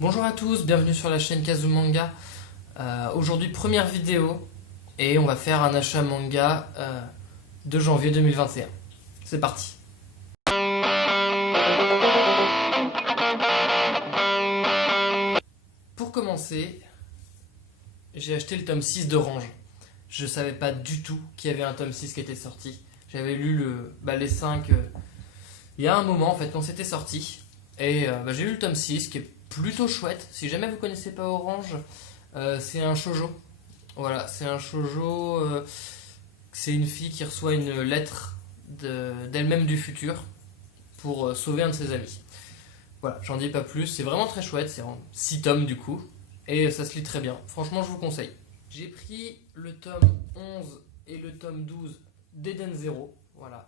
Bonjour à tous, bienvenue sur la chaîne Kazu Manga. Aujourd'hui, première vidéo et on va faire un achat manga de janvier 2021. C'est parti. Pour commencer, j'ai acheté le tome 6 d'Orange. Je savais pas du tout qu'il y avait un tome 6 qui était sorti. J'avais lu les 5 il y a un moment en fait quand c'était sorti. Et j'ai lu le tome 6 qui est plutôt chouette. Si jamais vous connaissez pas Orange, c'est un shoujo. Voilà, c'est un shoujo. C'est une fille qui reçoit une lettre d'elle-même du futur pour sauver un de ses amis. Voilà, j'en dis pas plus. C'est vraiment très chouette. C'est en 6 tomes du coup. Et ça se lit très bien. Franchement, je vous conseille. J'ai pris le tome 11 et le tome 12 d'Eden Zero. Voilà.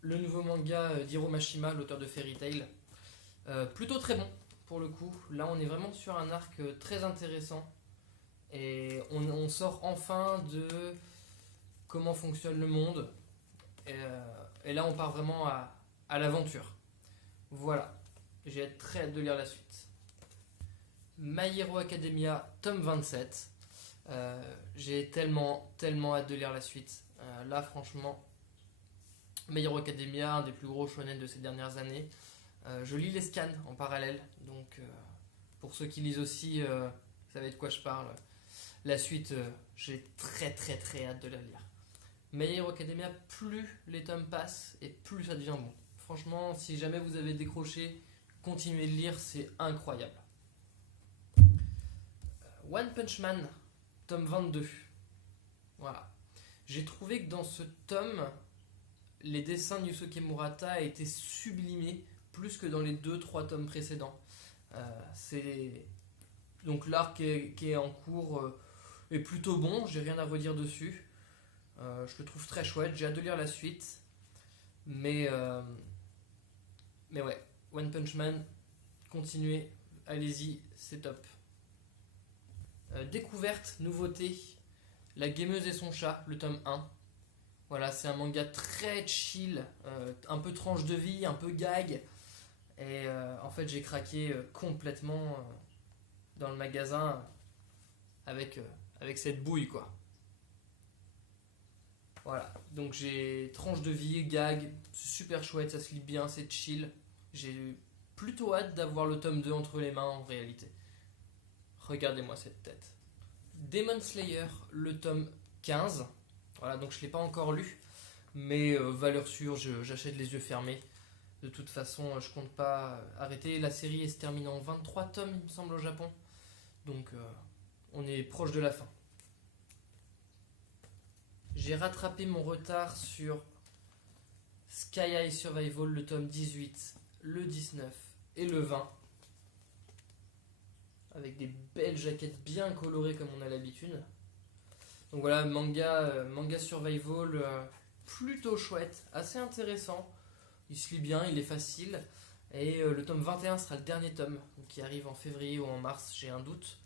Le nouveau manga d'Hiro Mashima, l'auteur de Fairy Tail. Plutôt très bon pour le coup. Là, on est vraiment sur un arc très intéressant. Et on sort enfin de comment fonctionne le monde. Et là, on part vraiment à l'aventure. Voilà. J'ai très hâte de lire la suite. My Hero Academia, tome 27. J'ai tellement hâte de lire la suite. Là, franchement, My Hero Academia, un des plus gros shonen de ces dernières années. Je lis les scans en parallèle. Donc, pour ceux qui lisent aussi, vous savez de quoi je parle. La suite, j'ai très hâte de la lire. My Hero Academia, plus les tomes passent et plus ça devient bon. Franchement, si jamais vous avez décroché, continuez de lire, c'est incroyable. One Punch Man, tome 22. Voilà. J'ai trouvé que dans ce tome, les dessins de Yusuke Murata étaient sublimés plus que dans les 2-3 tomes précédents. Donc l'arc qui est en cours est plutôt bon, j'ai rien à redire dessus. Je le trouve très chouette, j'ai hâte de lire la suite. Mais ouais, One Punch Man, continuez, allez-y, c'est top. Découverte, nouveauté, La Gameuse et son chat, le tome 1. Voilà, c'est un manga très chill, un peu tranche de vie, un peu gag. Et en fait, j'ai craqué complètement dans le magasin avec cette bouille, quoi. Voilà, donc j'ai tranche de vie, gag, c'est super chouette, ça se lit bien, c'est chill. J'ai plutôt hâte d'avoir le tome 2 entre les mains en réalité. Regardez-moi cette tête. Demon Slayer, le tome 15. Voilà, donc je ne l'ai pas encore lu, mais valeur sûre, j'achète les yeux fermés. De toute façon, je compte pas arrêter. La série se termine en 23 tomes, il me semble, au Japon. Donc, on est proche de la fin. J'ai rattrapé mon retard sur Sky High Survival, le tome 18, le 19 et le 20. Avec des belles jaquettes bien colorées comme on a l'habitude. Donc voilà, manga survival plutôt chouette, assez intéressant. Il se lit bien, il est facile. Et le tome 21 sera le dernier tome, qui arrive en février ou en mars, j'ai un doute.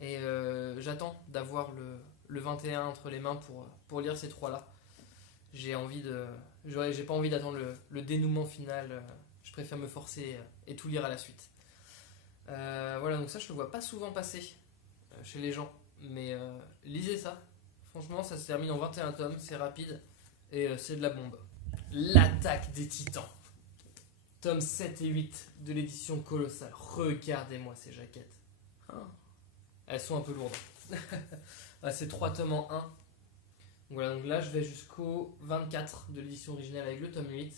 Et j'attends d'avoir le 21 entre les mains pour lire ces trois-là. J'ai pas envie d'attendre le dénouement final. Je préfère me forcer et tout lire à la suite. Voilà, donc ça je le vois pas souvent passer chez les gens. Mais lisez ça. Franchement, ça se termine en 21 tomes, c'est rapide et c'est de la bombe. L'attaque des titans. Tome 7 et 8 de l'édition colossale. Regardez-moi ces jaquettes. Elles sont un peu lourdes. C'est 3 tomes en 1. Voilà, donc là je vais jusqu'au 24 de l'édition originale avec le tome 8.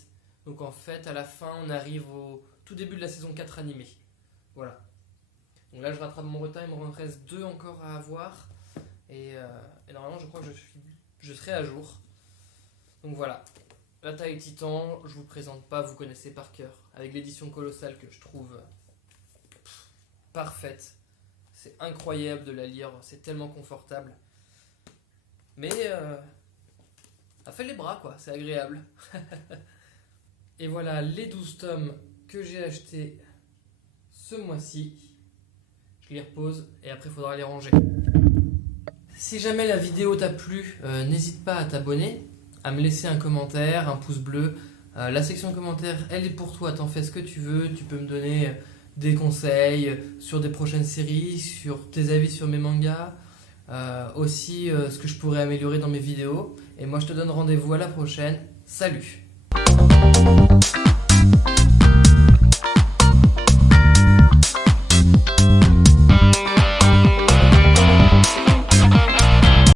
Donc en fait, à la fin, on arrive au tout début de la saison 4 animée. Voilà. Donc là, je rattrape mon retard, il me reste 2 encore à avoir. Et normalement, je crois que je serai à jour. Donc voilà. L'attaque des titans, je vous présente pas, vous connaissez par cœur. Avec l'édition colossale que je trouve parfaite. C'est incroyable de la lire, c'est tellement confortable. Mais ça fait les bras, quoi, c'est agréable. Et voilà les 12 tomes que j'ai achetés ce mois-ci. Je les repose et après il faudra les ranger. Si jamais la vidéo t'a plu, n'hésite pas à t'abonner, à me laisser un commentaire, un pouce bleu. La section commentaires, elle est pour toi, t'en fais ce que tu veux. Tu peux me donner des conseils sur des prochaines séries, sur tes avis sur mes mangas, aussi ce que je pourrais améliorer dans mes vidéos. Et moi je te donne rendez-vous à la prochaine. Salut!